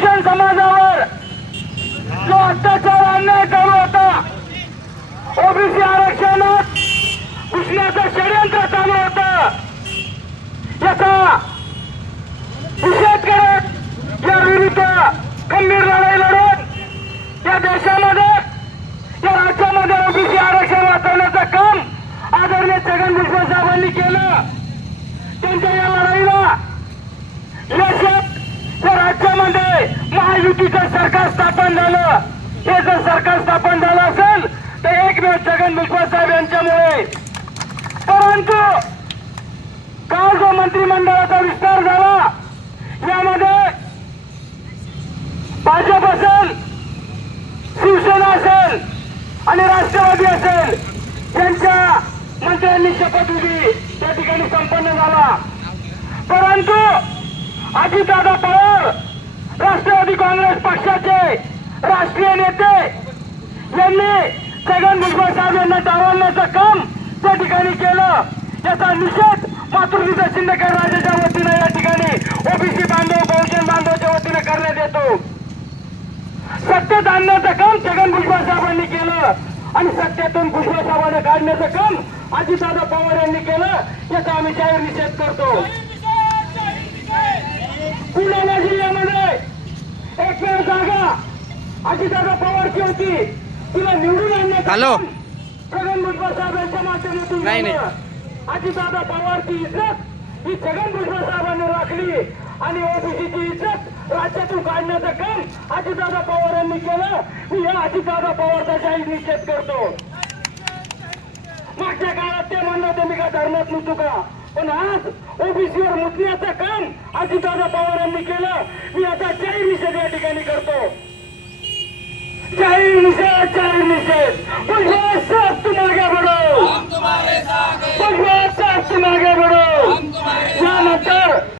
बहुजन समाजावर जो अत्याचार अन्याय चालू होता, ओबीसी आरक्षणात घुसण्याचं षडयंत्र चालू होतं, याचा निषेध करत या विरुद्ध गंभीर लढाई लढून या देशामध्ये या राज्यामध्ये ओबीसी आरक्षण वाचवण्याचं काम आदरणीय छगन भुजबळ साहेबांनी केलं. त्यांच्या या लढाईला यश या राज्यामध्ये महायुतीचं सरकार स्थापन झालं. हे जर सरकार स्थापन झालं असेल तर एकमेव छगन भुजबळ साहेब यांच्यामुळे. परंतु काल जो मंत्रिमंडळाचा विस्तार झाला यामध्ये भाजप असेल, शिवसेना असेल आणि राष्ट्रवादी असेल यांच्या मंत्र्यांनी शपथविधी त्या ठिकाणी संपन्न झाला. परंतु अजितदादा पवार राष्ट्रवादी काँग्रेस पक्षाचे राष्ट्रीय नेते यांनी छगन भुजबळ साहेब यांना डावलण्याचं काम त्या ठिकाणी केलं. याचा निषेध मातृत्व शिंदेकर राजाच्या वतीने या ठिकाणी ओबीसी बांधव बहुजन बांधवाच्या वतीने करण्यात येतो. सत्तेत आणण्याचं काम छगन भुजबळ साहेबांनी केलं आणि सत्तेतून भुजबळ साहेबांना काढण्याचं काम अजितदादा पवार यांनी केलं. याचा आम्ही जाहीर निषेध करतो. पुण्याला जिल्ह्यामध्ये एकमेव जागा अजितदादा पवारची होती, तिला निवडून आणण्याचं छगन भुजबळ साहेब यांच्या माध्यमातून अजितदादा पवारची इज्जत ही छगन भुजबळ साहेबांनी राखली आणि ओबीसीची इज्जत राज्यातून काढण्याचं काम अजितदादा पवार यांनी केलं. मी या अजितदादा पवारचा जाहीर निषेध करतो. मागच्या काळात ते म्हणलं होते मी का धर्मात नव्हतो का, पण आज ओबीसीवर मुतण्याचं काम अजितदादा पवार यांनी केलं. मी आता जाहीर निषेध या ठिकाणी करतो. जाहीर निषेध, जाहीर निषेध. भुजबळ साहेब तुम आगे बढ़ो, भुजबळ साहेब तुम आगे